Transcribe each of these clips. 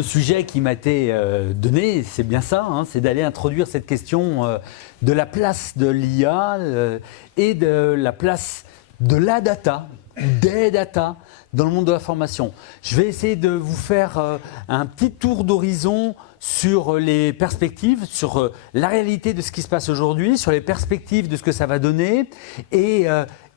le sujet qui m'a été donné, c'est bien ça, hein, c'est d'aller introduire cette question de la place de l'IA et de la place de la data, des data, dans le monde de la formation. Je vais essayer de vous faire un petit tour d'horizon sur les perspectives, sur la réalité de ce qui se passe aujourd'hui, sur les perspectives de ce que ça va donner et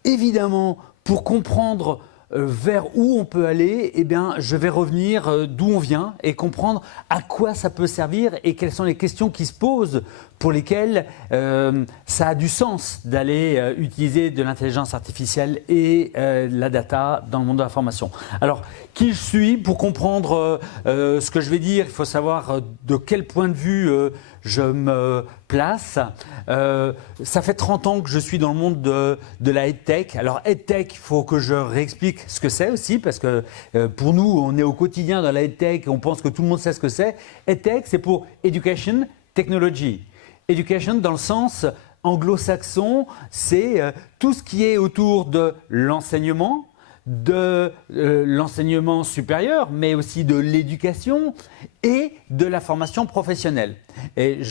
évidemment, pour comprendre vers où on peut aller, eh bien, je vais revenir d'où on vient et comprendre à quoi ça peut servir et quelles sont les questions qui se posent pour lesquelles ça a du sens d'aller utiliser de l'intelligence artificielle et la data dans le monde de la formation. Alors, qui je suis? Pour comprendre ce que je vais dire, il faut savoir de quel point de vue je me place. Ça fait 30 ans que je suis dans le monde de la EdTech. Alors EdTech, il faut que je réexplique ce que c'est aussi, parce que pour nous, on est au quotidien dans la EdTech, on pense que tout le monde sait ce que c'est. EdTech, c'est pour Education Technology. Education dans le sens anglo-saxon, c'est tout ce qui est autour de l'enseignement, de l'enseignement supérieur, mais aussi de l'éducation et de la formation professionnelle. Et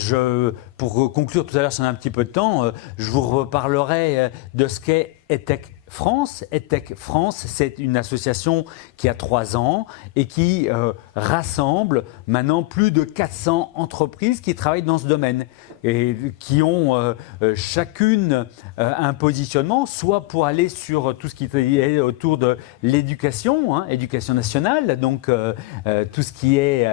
pour conclure, tout à l'heure, si on a un petit peu de temps, je vous reparlerai de ce qu'est EdTech France. EdTech France, c'est une association qui a 3 ans et qui rassemble maintenant plus de 400 entreprises qui travaillent dans ce domaine et qui ont chacune un positionnement, soit pour aller sur tout ce qui est autour de l'éducation, hein, éducation nationale, donc tout ce qui est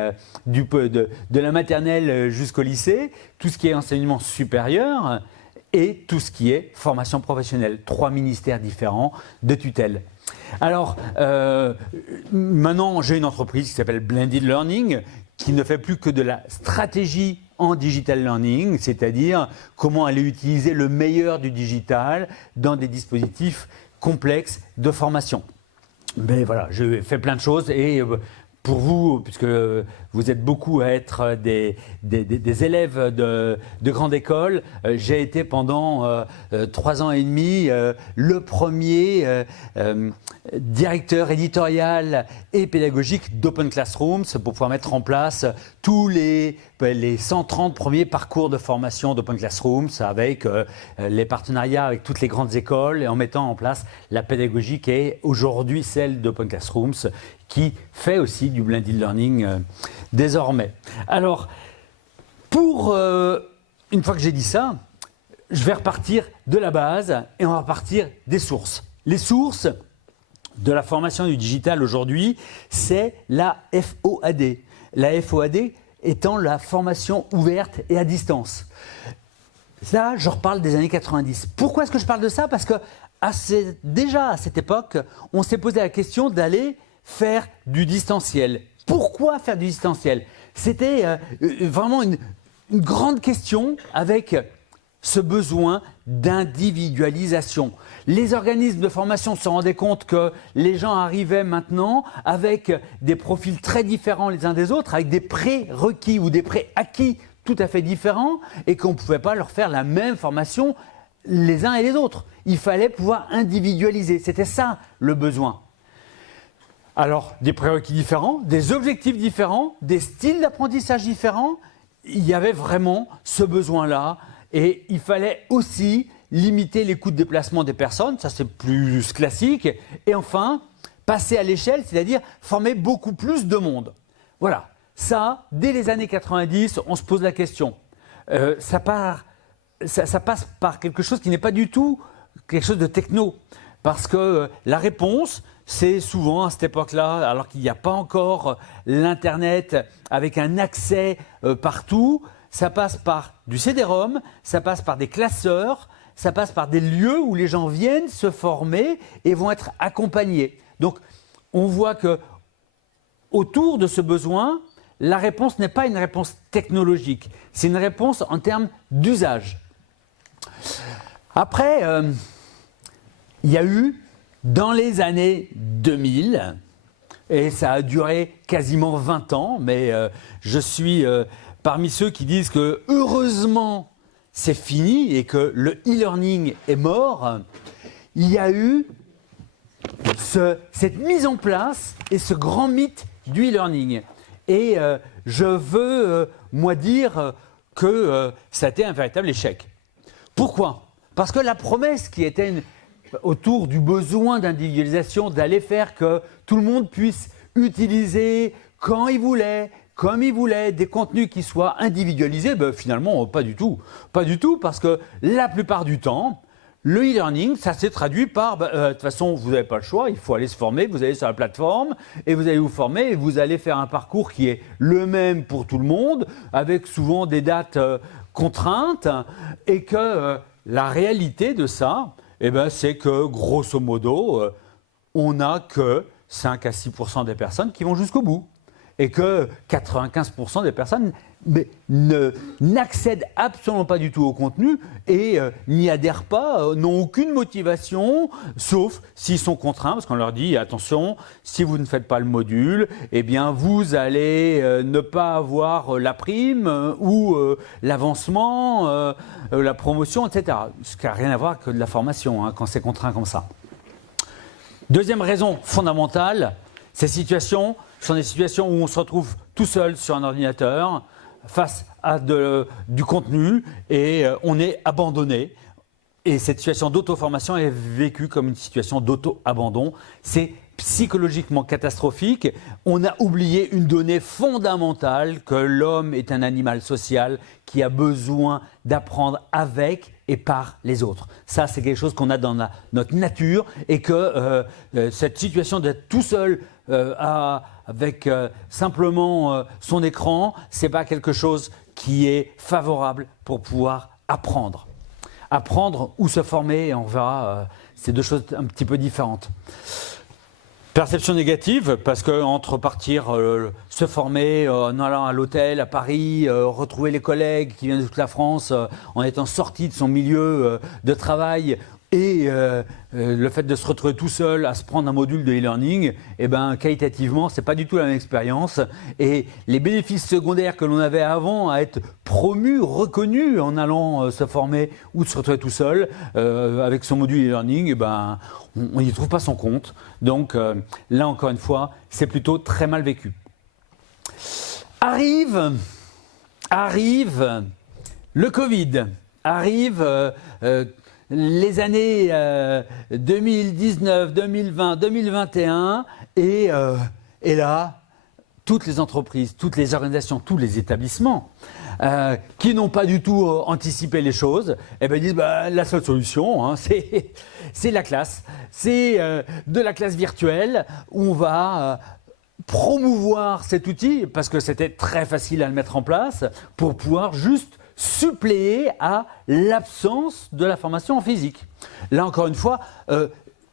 de la maternelle jusqu'au lycée, tout ce qui est enseignement supérieur, et tout ce qui est formation professionnelle. 3 ministères différents de tutelle. Alors, maintenant, j'ai une entreprise qui s'appelle Blended Learning, qui ne fait plus que de la stratégie en digital learning, c'est-à-dire comment aller utiliser le meilleur du digital dans des dispositifs complexes de formation. Mais voilà, je fais plein de choses et pour vous, puisque vous êtes beaucoup à être des élèves de grande école, j'ai été pendant 3 ans et demi le premier directeur éditorial et pédagogique d'Open Classrooms pour pouvoir mettre en place tous les 130 premiers parcours de formation d'Open Classrooms avec les partenariats avec toutes les grandes écoles et en mettant en place la pédagogie qui est aujourd'hui celle d'Open Classrooms qui fait aussi du blended learning désormais. Alors, une fois que j'ai dit ça, je vais repartir de la base et on va repartir des sources. Les sources de la formation du digital aujourd'hui, c'est la FOAD. La FOAD étant la formation ouverte et à distance. Là, je reparle des années 90. Pourquoi est-ce que je parle de ça? Parce que déjà à cette époque, on s'est posé la question d'aller faire du distanciel. Pourquoi faire du distanciel? C'était vraiment une grande question avec ce besoin d'individualisation. Les organismes de formation se rendaient compte que les gens arrivaient maintenant avec des profils très différents les uns des autres, avec des prérequis ou des préacquis tout à fait différents et qu'on ne pouvait pas leur faire la même formation les uns et les autres. Il fallait pouvoir individualiser, c'était ça le besoin. Alors, des prérequis différents, des objectifs différents, des styles d'apprentissage différents, il y avait vraiment ce besoin-là et il fallait aussi limiter les coûts de déplacement des personnes, ça c'est plus classique, et enfin, passer à l'échelle, c'est-à-dire former beaucoup plus de monde. Voilà, ça, dès les années 90, on se pose la question. Ça passe par quelque chose qui n'est pas du tout quelque chose de techno, parce que la réponse, c'est souvent à cette époque-là, alors qu'il n'y a pas encore l'Internet avec un accès partout, ça passe par du CD-ROM, ça passe par des classeurs, ça passe par des lieux où les gens viennent se former et vont être accompagnés. Donc, on voit que autour de ce besoin, la réponse n'est pas une réponse technologique, c'est une réponse en termes d'usage. Après, il y a eu, dans les années 2000, et ça a duré quasiment 20 ans, mais je suis parmi ceux qui disent que heureusement c'est fini et que le e-learning est mort, il y a eu cette mise en place et ce grand mythe du e-learning. Et je veux, moi, dire que ça a été un véritable échec. Pourquoi? Parce que la promesse qui était autour du besoin d'individualisation, d'aller faire que tout le monde puisse utiliser quand il voulait, comme il voulait, des contenus qui soient individualisés, ben finalement, pas du tout. Pas du tout, parce que la plupart du temps, le e-learning, ça s'est traduit par, de toute façon, vous n'avez pas le choix, il faut aller se former, vous allez sur la plateforme et vous allez vous former et vous allez faire un parcours qui est le même pour tout le monde, avec souvent des dates contraintes, et que la réalité de ça, eh ben, c'est que grosso modo, on n'a que 5 à 6% des personnes qui vont jusqu'au bout. Et que 95% des personnes n'accèdent absolument pas du tout au contenu et n'y adhèrent pas, n'ont aucune motivation, sauf s'ils sont contraints, parce qu'on leur dit attention, si vous ne faites pas le module, eh bien vous allez ne pas avoir la prime ou l'avancement, la promotion, etc. Ce qui n'a rien à voir que de la formation, hein, quand c'est contraint comme ça. Deuxième raison fondamentale, ces situations sont des situations où on se retrouve tout seul sur un ordinateur face à du contenu et on est abandonné. Et cette situation d'auto-formation est vécue comme une situation d'auto-abandon. C'est psychologiquement catastrophique. On a oublié une donnée fondamentale, que l'homme est un animal social qui a besoin d'apprendre avec et par les autres. Ça, c'est quelque chose qu'on a dans notre nature, et que cette situation d'être tout seul avec simplement son écran, c'est pas quelque chose qui est favorable pour pouvoir apprendre. Apprendre ou se former, on verra, c'est deux choses un petit peu différentes. Perception négative, parce qu'entre partir se former en allant à l'hôtel à Paris, retrouver les collègues qui viennent de toute la France en étant sorti de son milieu de travail, et le fait de se retrouver tout seul à se prendre un module de e-learning, eh ben, qualitativement, ce n'est pas du tout la même expérience. Et les bénéfices secondaires que l'on avait avant à être promus, reconnus en allant se former ou de se retrouver tout seul avec son module e-learning, eh ben, on n'y trouve pas son compte. Donc là, encore une fois, c'est plutôt très mal vécu. Arrive le Covid, arrive les années 2019, 2020, 2021, et là, toutes les entreprises, toutes les organisations, tous les établissements qui n'ont pas du tout anticipé les choses, eh ben, disent la seule solution, hein, c'est la classe. C'est de la classe virtuelle où on va promouvoir cet outil, parce que c'était très facile à le mettre en place, pour pouvoir juste suppléer à l'absence de la formation en physique. Là, encore une fois,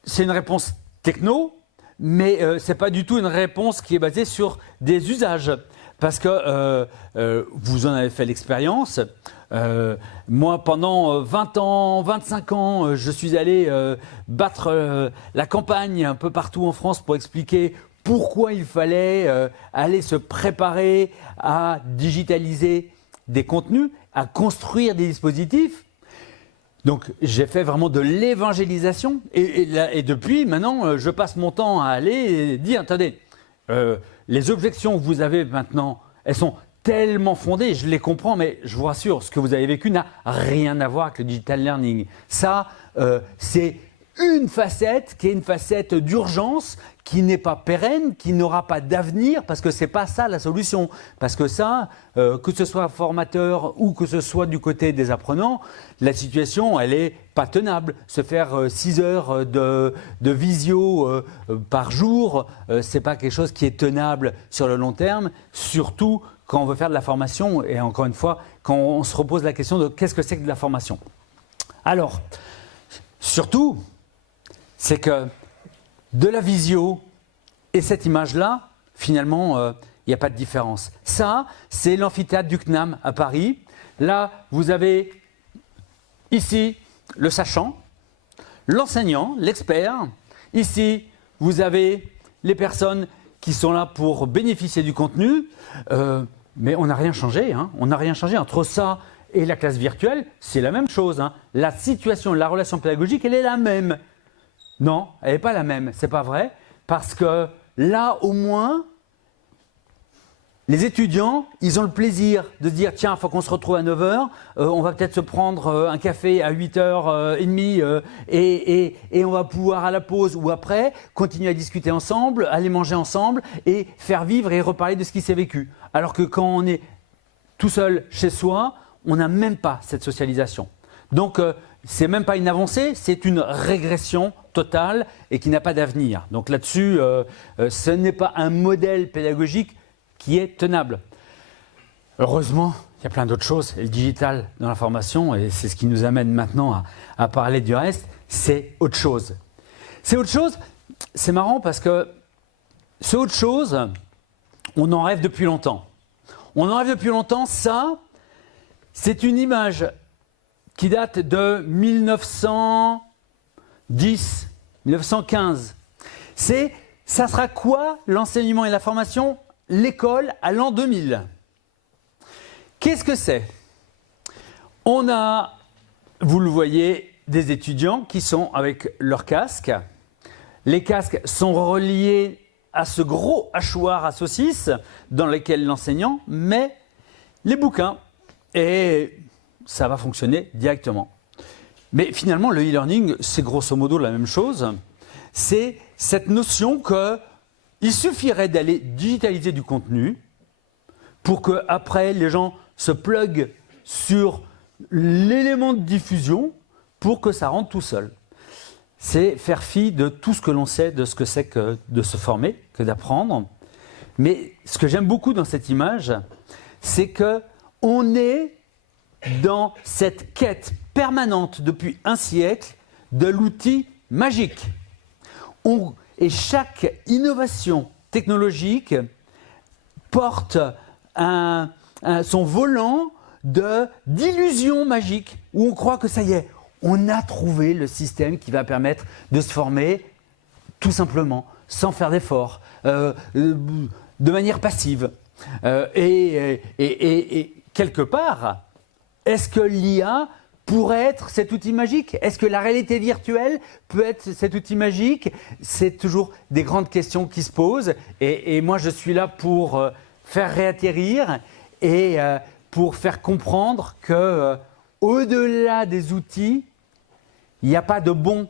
c'est une réponse techno, mais ce n'est pas du tout une réponse qui est basée sur des usages. Parce que vous en avez fait l'expérience. Moi, pendant 20 ans, 25 ans, je suis allé battre la campagne un peu partout en France pour expliquer pourquoi il fallait aller se préparer à digitaliser des contenus, à construire des dispositifs. Donc j'ai fait vraiment de l'évangélisation, et depuis maintenant je passe mon temps à aller dire attendez, les objections que vous avez maintenant, elles sont tellement fondées, je les comprends, mais je vous rassure, ce que vous avez vécu n'a rien à voir avec le digital learning. Ça, c'est une facette qui est une facette d'urgence, qui n'est pas pérenne, qui n'aura pas d'avenir, parce que ce n'est pas ça la solution. Parce que ça, que ce soit formateur ou que ce soit du côté des apprenants, la situation, elle n'est pas tenable. Se faire 6 heures de visio par jour, ce n'est pas quelque chose qui est tenable sur le long terme, surtout quand on veut faire de la formation, et encore une fois, quand on se repose la question de qu'est-ce que c'est que de la formation. Alors, surtout, c'est que de la visio et cette image-là, finalement, il n'y a pas de différence. Ça, c'est l'amphithéâtre du CNAM à Paris. Là, vous avez ici le sachant, l'enseignant, l'expert. Ici, vous avez les personnes qui sont là pour bénéficier du contenu. Mais on n'a rien changé. Hein. On n'a rien changé entre ça et la classe virtuelle. C'est la même chose. Hein. La situation, la relation pédagogique, elle est la même. Non, elle n'est pas la même, c'est pas vrai, parce que là, au moins, les étudiants, ils ont le plaisir de se dire tiens, il faut qu'on se retrouve à 9 heures, on va peut-être se prendre un café à 8h30 et on va pouvoir à la pause ou après continuer à discuter ensemble, aller manger ensemble et faire vivre et reparler de ce qui s'est vécu. Alors que quand on est tout seul chez soi, on n'a même pas cette socialisation. Donc c'est même pas une avancée, c'est une régression totale et qui n'a pas d'avenir. Donc là-dessus, ce n'est pas un modèle pédagogique qui est tenable. Heureusement, il y a plein d'autres choses. Et le digital dans la formation, et c'est ce qui nous amène maintenant à parler du reste, c'est autre chose. C'est autre chose, c'est marrant parce que c'est autre chose, on en rêve depuis longtemps. On en rêve depuis longtemps, ça, c'est une image qui date de 1910, 1915. Ça sera quoi l'enseignement et la formation? L'école à l'an 2000. Qu'est-ce que c'est? On a, vous le voyez, des étudiants qui sont avec leurs casques. Les casques sont reliés à ce gros hachoir à saucisse dans lequel l'enseignant met les bouquins. Et ça va fonctionner directement. Mais finalement, le e-learning, c'est grosso modo la même chose. C'est cette notion qu'il suffirait d'aller digitaliser du contenu pour qu'après, les gens se pluguent sur l'élément de diffusion pour que ça rentre tout seul. C'est faire fi de tout ce que l'on sait de ce que c'est que de se former, que d'apprendre. Mais ce que j'aime beaucoup dans cette image, c'est qu'on est dans cette quête permanente depuis un siècle de l'outil magique. Et chaque innovation technologique porte son volant d'illusions magiques où on croit que ça y est, on a trouvé le système qui va permettre de se former tout simplement, sans faire d'efforts, de manière passive. Et quelque part, est-ce que l'IA pourrait être cet outil magique? Est-ce que la réalité virtuelle peut être cet outil magique? C'est toujours des grandes questions qui se posent. Et moi, je suis là pour faire réatterrir et pour faire comprendre qu'au-delà des outils, il n'y a pas de bons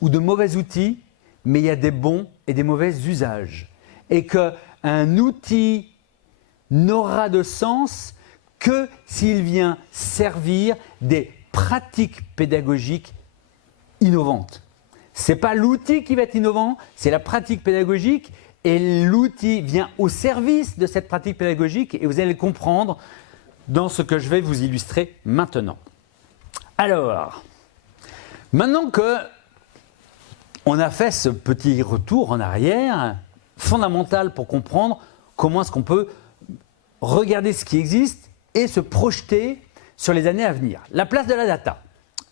ou de mauvais outils, mais il y a des bons et des mauvais usages. Et qu'un outil n'aura de sens que s'il vient servir des pratiques pédagogiques innovantes. Ce n'est pas l'outil qui va être innovant, c'est la pratique pédagogique et l'outil vient au service de cette pratique pédagogique et vous allez le comprendre dans ce que je vais vous illustrer maintenant. Alors, maintenant qu'on a fait ce petit retour en arrière, fondamental pour comprendre comment est-ce qu'on peut regarder ce qui existe et se projeter sur les années à venir. La place de la data.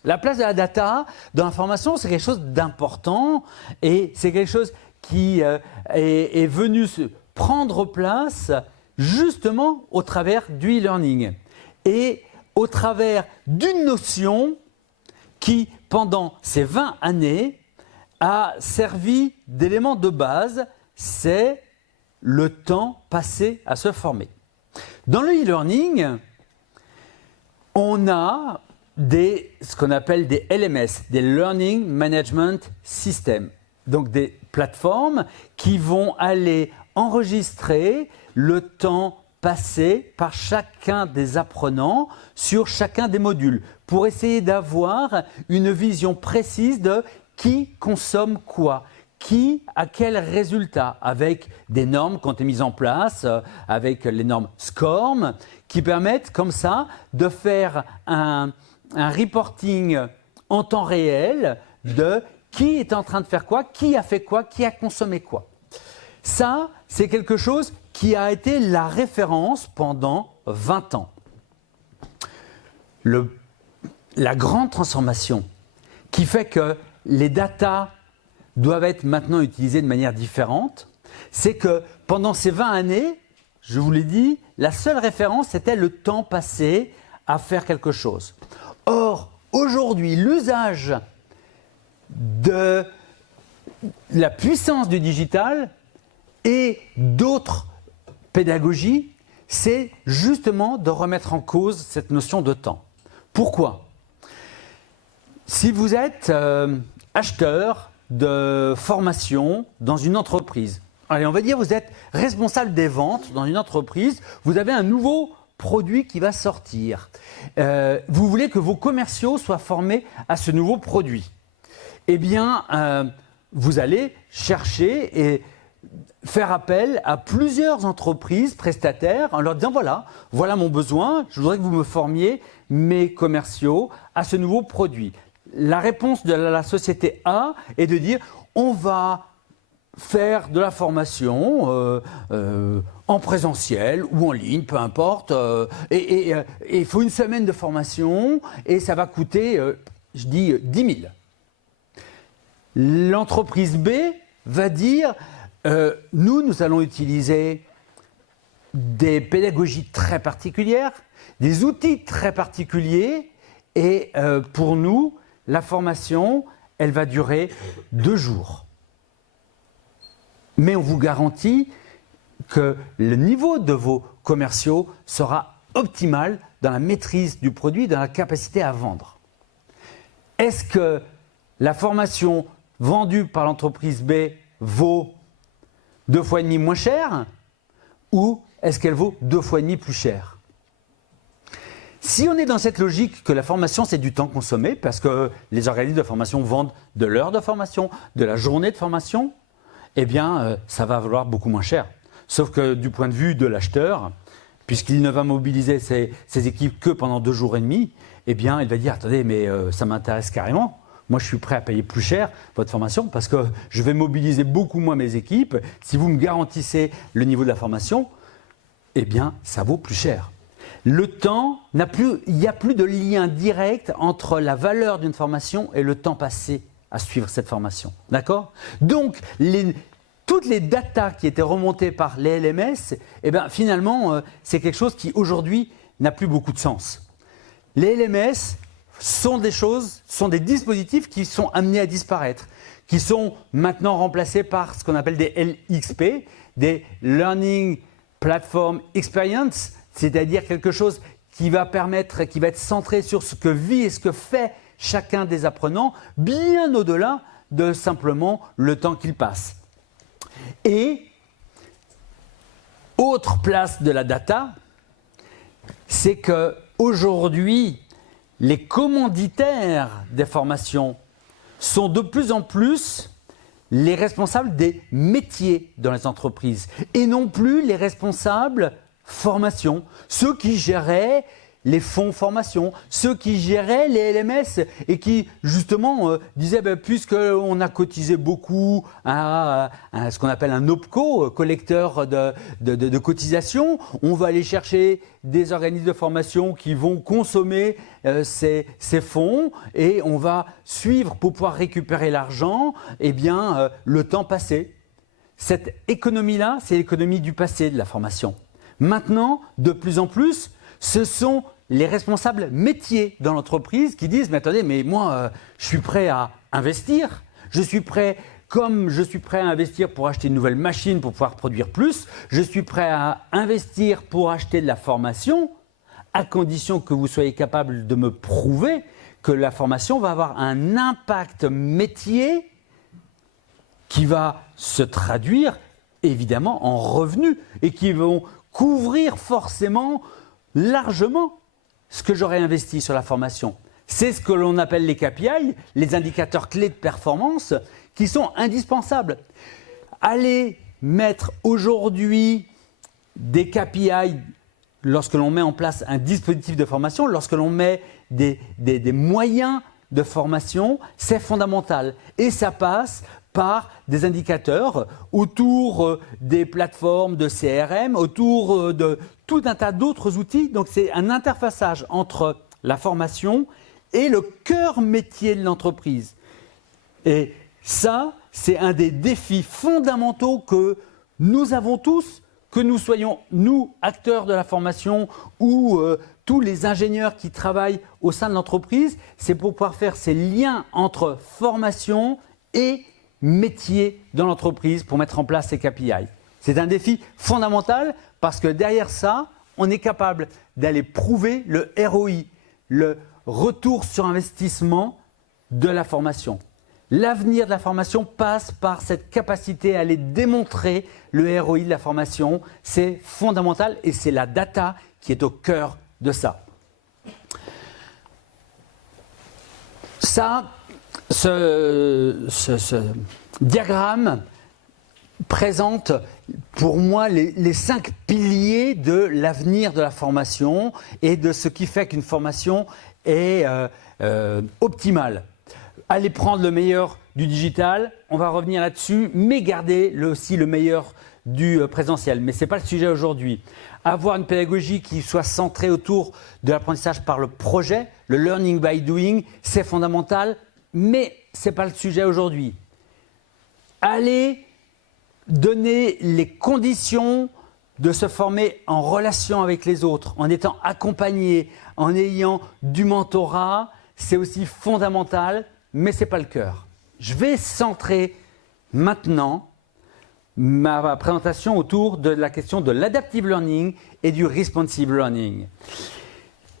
La place de la data dans l'information, c'est quelque chose d'important et c'est quelque chose qui est venu se prendre place justement au travers du e-learning et au travers d'une notion qui, pendant ces 20 années, a servi d'élément de base, c'est le temps passé à se former. Dans le e-learning, on a ce qu'on appelle des LMS, des Learning Management Systems, donc des plateformes qui vont aller enregistrer le temps passé par chacun des apprenants sur chacun des modules pour essayer d'avoir une vision précise de qui consomme quoi, qui a quel résultat, avec des normes qui ont été mises en place, avec les normes SCORM, qui permettent comme ça de faire un reporting en temps réel de qui est en train de faire quoi, qui a fait quoi, qui a consommé quoi. Ça, c'est quelque chose qui a été la référence pendant 20 ans. La grande transformation qui fait que les datas doivent être maintenant utilisées de manière différente, c'est que pendant ces 20 années, je vous l'ai dit, la seule référence c'était le temps passé à faire quelque chose. Or, aujourd'hui, l'usage de la puissance du digital et d'autres pédagogies c'est justement de remettre en cause cette notion de temps. Pourquoi? Si vous êtes acheteur de formation dans une entreprise, allez, on va dire vous êtes responsable des ventes dans une entreprise, vous avez un nouveau produit qui va sortir. Vous voulez que vos commerciaux soient formés à ce nouveau produit. Eh bien, vous allez chercher et faire appel à plusieurs entreprises prestataires en leur disant voilà mon besoin, je voudrais que vous me formiez mes commerciaux à ce nouveau produit. La réponse de la société A est de dire on va faire de la formation en présentiel ou en ligne, peu importe, et il faut une semaine de formation et ça va coûter, je dis, 10 000. L'entreprise B va dire nous allons utiliser des pédagogies très particulières, des outils très particuliers et pour nous, la formation, elle va durer 2 jours. Mais on vous garantit que le niveau de vos commerciaux sera optimal dans la maîtrise du produit, dans la capacité à vendre. Est-ce que la formation vendue par l'entreprise B vaut 2,5 fois moins cher ou est-ce qu'elle vaut 2,5 fois plus cher? Si on est dans cette logique que la formation c'est du temps consommé parce que les organismes de formation vendent de l'heure de formation, de la journée de formation, eh bien ça va valoir beaucoup moins cher. Sauf que du point de vue de l'acheteur, puisqu'il ne va mobiliser ses équipes que pendant 2 jours et demi, eh bien il va dire attendez mais ça m'intéresse carrément. Moi, je suis prêt à payer plus cher votre formation parce que je vais mobiliser beaucoup moins mes équipes. Si vous me garantissez le niveau de la formation, eh bien, ça vaut plus cher. Le temps, il n'y a plus de lien direct entre la valeur d'une formation et le temps passé à suivre cette formation. D'accord? Donc, toutes les datas qui étaient remontées par les LMS, eh bien, finalement, c'est quelque chose qui aujourd'hui n'a plus beaucoup de sens. Les LMS sont des dispositifs qui sont amenés à disparaître, qui sont maintenant remplacés par ce qu'on appelle des LXP, des Learning Platform Experience, c'est-à-dire quelque chose qui va être centré sur ce que vit et ce que fait chacun des apprenants, bien au-delà de simplement le temps qu'ils passent. Et autre place de la data, c'est qu'aujourd'hui, les commanditaires des formations sont de plus en plus les responsables des métiers dans les entreprises et non plus les responsables formation, ceux qui géraient les fonds formation, ceux qui géraient les LMS et qui justement disaient puisqu'on a cotisé beaucoup à ce qu'on appelle un OPCO, collecteur de cotisations, on va aller chercher des organismes de formation qui vont consommer ces fonds et on va suivre pour pouvoir récupérer l'argent le temps passé. Cette économie-là, c'est l'économie du passé de la formation. Maintenant, de plus en plus, ce sont les responsables métiers dans l'entreprise qui disent « mais attendez, mais moi, je suis prêt à investir, je suis prêt à investir pour acheter une nouvelle machine pour pouvoir produire plus, je suis prêt à investir pour acheter de la formation, à condition que vous soyez capable de me prouver que la formation va avoir un impact métier qui va se traduire évidemment en revenus et qui vont couvrir forcément largement ce que j'aurais investi sur la formation. C'est ce que l'on appelle les KPI, les indicateurs clés de performance, qui sont indispensables. Allez mettre aujourd'hui des KPI lorsque l'on met en place un dispositif de formation, lorsque l'on met des moyens de formation, c'est fondamental. Et ça passe par des indicateurs autour des plateformes de CRM, autour de tout un tas d'autres outils. Donc c'est un interfaçage entre la formation et le cœur métier de l'entreprise. Et ça, c'est un des défis fondamentaux que nous avons tous, que nous soyons, nous, acteurs de la formation ou tous les ingénieurs qui travaillent au sein de l'entreprise, c'est pour pouvoir faire ces liens entre formation et métier dans l'entreprise pour mettre en place ces KPI. C'est un défi fondamental parce que derrière ça, on est capable d'aller prouver le ROI, le retour sur investissement de la formation. L'avenir de la formation passe par cette capacité à aller démontrer le ROI de la formation. C'est fondamental et c'est la data qui est au cœur de ça. Ce diagramme présente pour moi les 5 piliers de l'avenir de la formation et de ce qui fait qu'une formation est optimale. Allez prendre le meilleur du digital, on va revenir là-dessus, mais garder aussi le meilleur du présentiel. Mais ce n'est pas le sujet aujourd'hui. Avoir une pédagogie qui soit centrée autour de l'apprentissage par le projet, le learning by doing, c'est fondamental, mais ce n'est pas le sujet aujourd'hui. Allez donner les conditions de se former en relation avec les autres, en étant accompagné, en ayant du mentorat, c'est aussi fondamental, mais ce n'est pas le cœur. Je vais centrer maintenant ma présentation autour de la question de l'adaptive learning et du responsive learning.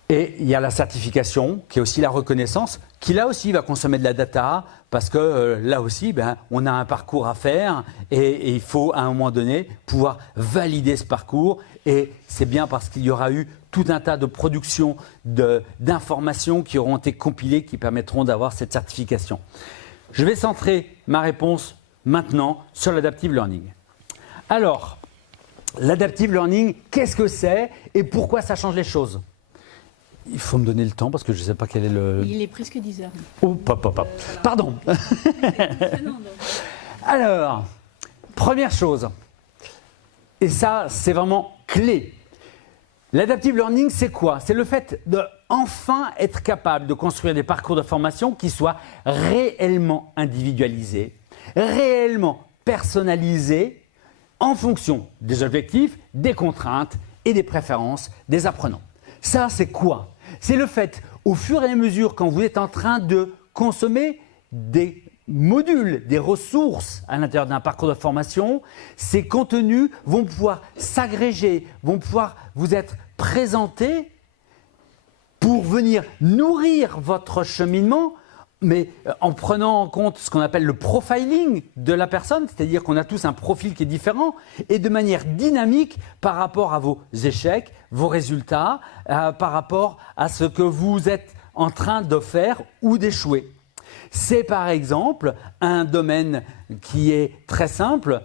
Et il y a la certification, qui est aussi la reconnaissance, qui là aussi va consommer de la data, parce que là aussi, on a un parcours à faire et il faut à un moment donné pouvoir valider ce parcours. Et c'est bien parce qu'il y aura eu tout un tas de productions d'informations qui auront été compilées, qui permettront d'avoir cette certification. Je vais centrer ma réponse maintenant sur l'adaptive learning. Alors, l'adaptive learning, qu'est-ce que c'est et pourquoi ça change les choses ? Il faut me donner le temps parce que je ne sais pas quel est le… Il est presque 10 heures. Oh, pardon. Alors, première chose, et ça c'est vraiment clé. L'adaptive learning, c'est quoi? C'est le fait de enfin être capable de construire des parcours de formation qui soient réellement individualisés, réellement personnalisés en fonction des objectifs, des contraintes et des préférences des apprenants. Ça, c'est quoi? C'est le fait, au fur et à mesure, quand vous êtes en train de consommer des modules, des ressources à l'intérieur d'un parcours de formation, ces contenus vont pouvoir s'agréger, vont pouvoir vous être présentés pour venir nourrir votre cheminement, mais en prenant en compte ce qu'on appelle le profiling de la personne, c'est-à-dire qu'on a tous un profil qui est différent et de manière dynamique par rapport à vos échecs, vos résultats, par rapport à ce que vous êtes en train de faire ou d'échouer. C'est par exemple un domaine qui est très simple,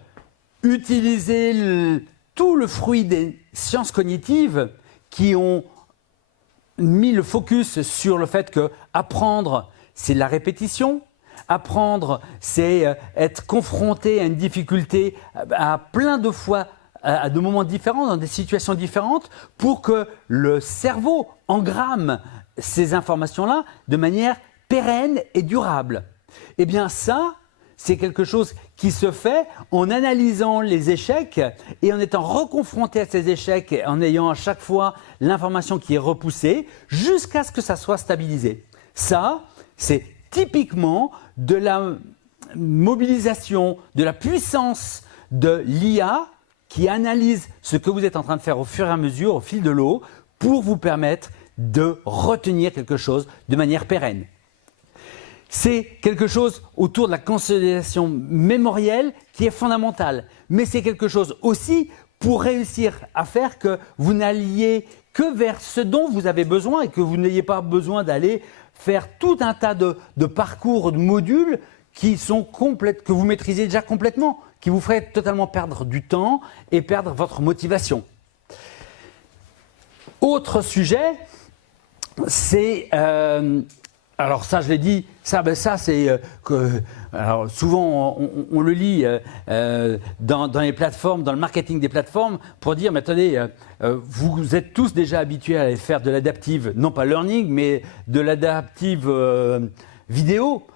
utiliser tout le fruit des sciences cognitives qui ont mis le focus sur le fait que apprendre, c'est la répétition. Apprendre, c'est être confronté à une difficulté à plein de fois, à de moments différents, dans des situations différentes, pour que le cerveau engramme ces informations-là de manière pérenne et durable. Eh bien ça, c'est quelque chose qui se fait en analysant les échecs et en étant reconfronté à ces échecs, et en ayant à chaque fois l'information qui est repoussée jusqu'à ce que ça soit stabilisé. Ça, c'est typiquement de la mobilisation, de la puissance de l'IA qui analyse ce que vous êtes en train de faire au fur et à mesure, au fil de l'eau, pour vous permettre de retenir quelque chose de manière pérenne. C'est quelque chose autour de la consolidation mémorielle qui est fondamentale. Mais c'est quelque chose aussi pour réussir à faire que vous n'alliez que vers ce dont vous avez besoin et que vous n'ayez pas besoin d'aller faire tout un tas de parcours, de modules que vous maîtrisez déjà complètement, qui vous feraient totalement perdre du temps et perdre votre motivation. Autre sujet, c'est… alors ça, je l'ai dit, ça c'est alors souvent on le lit dans les plateformes, dans le marketing des plateformes, pour dire mais attendez, vous êtes tous déjà habitués à aller faire de l'adaptive, non pas learning, mais de l'adaptive vidéo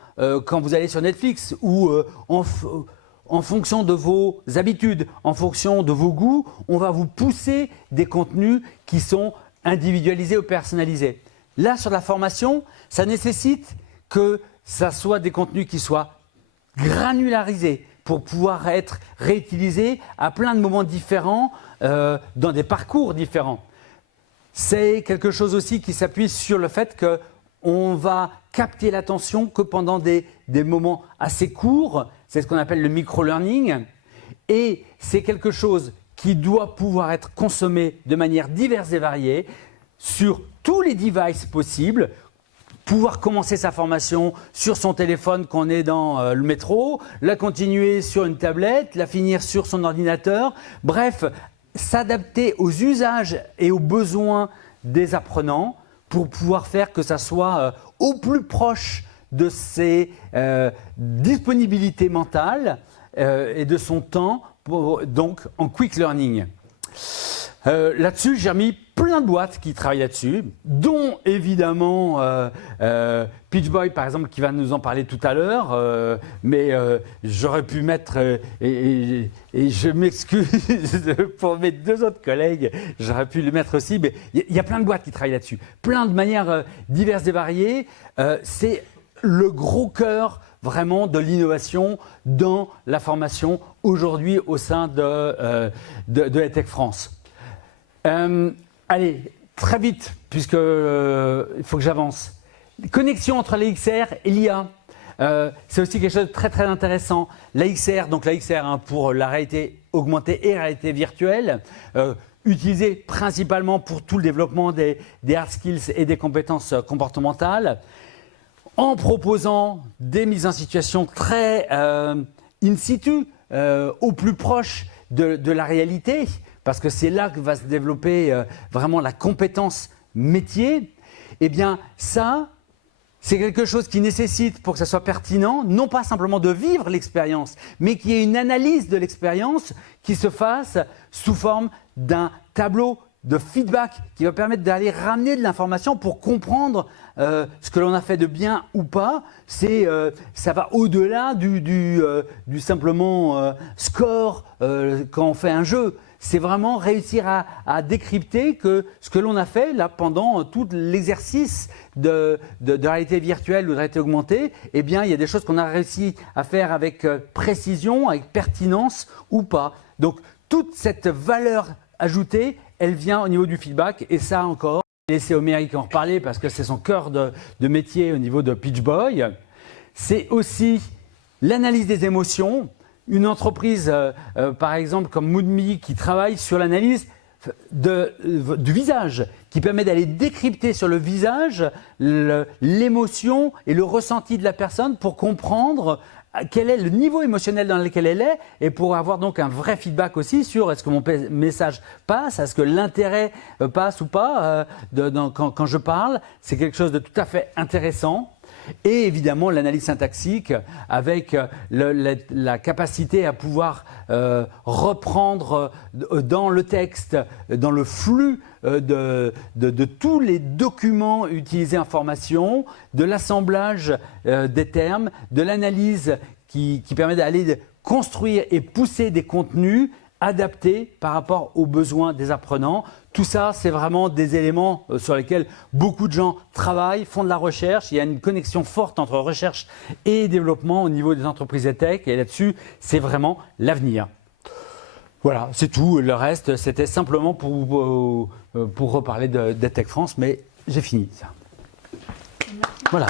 quand vous allez sur Netflix ou en fonction de vos habitudes, en fonction de vos goûts, on va vous pousser des contenus qui sont individualisés ou personnalisés. Là, sur la formation, ça nécessite que ça soit des contenus qui soient granularisés pour pouvoir être réutilisés à plein de moments différents, dans des parcours différents. C'est quelque chose aussi qui s'appuie sur le fait qu'on va capter l'attention que pendant des moments assez courts. C'est ce qu'on appelle le micro-learning. Et c'est quelque chose qui doit pouvoir être consommé de manière diverse et variée sur tous les devices possibles. Pouvoir commencer sa formation sur son téléphone quand on est dans le métro, la continuer sur une tablette, la finir sur son ordinateur. Bref, s'adapter aux usages et aux besoins des apprenants pour pouvoir faire que ça soit au plus proche de ses disponibilités mentales et de son temps, donc en quick learning. Là-dessus, j'ai remis plein de boîtes qui travaillent là-dessus, dont évidemment PeachBoy par exemple qui va nous en parler tout à l'heure, mais j'aurais pu mettre, et je m'excuse pour mes deux autres collègues, j'aurais pu les mettre aussi, mais il y a plein de boîtes qui travaillent là-dessus, plein de manières diverses et variées. C'est le gros cœur vraiment de l'innovation dans la formation aujourd'hui au sein de EdTech France. Allez, très vite, puisque il faut que j'avance. Connexion entre la XR et l'IA. C'est aussi quelque chose de très très intéressant. La XR, donc la XR pour la réalité augmentée et réalité virtuelle, utilisée principalement pour tout le développement des hard skills et des compétences comportementales, en proposant des mises en situation très in situ, au plus proche de la réalité. Parce que c'est là que va se développer vraiment la compétence métier, eh bien ça, c'est quelque chose qui nécessite, pour que ça soit pertinent, non pas simplement de vivre l'expérience, mais qu'il y ait une analyse de l'expérience qui se fasse sous forme d'un tableau de feedback qui va permettre d'aller ramener de l'information pour comprendre ce que l'on a fait de bien ou pas. Ça va au-delà du simplement score quand on fait un jeu. C'est vraiment réussir à décrypter que ce que l'on a fait là pendant tout l'exercice de réalité virtuelle ou de réalité augmentée, eh bien, il y a des choses qu'on a réussi à faire avec précision, avec pertinence ou pas. Donc, toute cette valeur ajoutée, elle vient au niveau du feedback et ça encore, je vais laisser Oméric en reparler parce que c'est son cœur de métier au niveau de PeachBoy. C'est aussi l'analyse des émotions. Une entreprise, par exemple, comme Moodme, qui travaille sur l'analyse du visage, qui permet d'aller décrypter sur le visage l'émotion et le ressenti de la personne pour comprendre quel est le niveau émotionnel dans lequel elle est et pour avoir donc un vrai feedback aussi sur est-ce que mon message passe, est-ce que l'intérêt passe ou pas quand je parle. C'est quelque chose de tout à fait intéressant. Et évidemment l'analyse syntaxique avec la capacité à pouvoir reprendre dans le texte, dans le flux de tous les documents utilisés en formation, de l'assemblage des termes, de l'analyse qui permet d'aller construire et pousser des contenus adaptés par rapport aux besoins des apprenants. Tout ça, c'est vraiment des éléments sur lesquels beaucoup de gens travaillent, font de la recherche. Il y a une connexion forte entre recherche et développement au niveau des entreprises EdTech. Et là-dessus, c'est vraiment l'avenir. Voilà, c'est tout. Le reste, c'était simplement pour reparler d'EdTech France, mais j'ai fini ça. Voilà.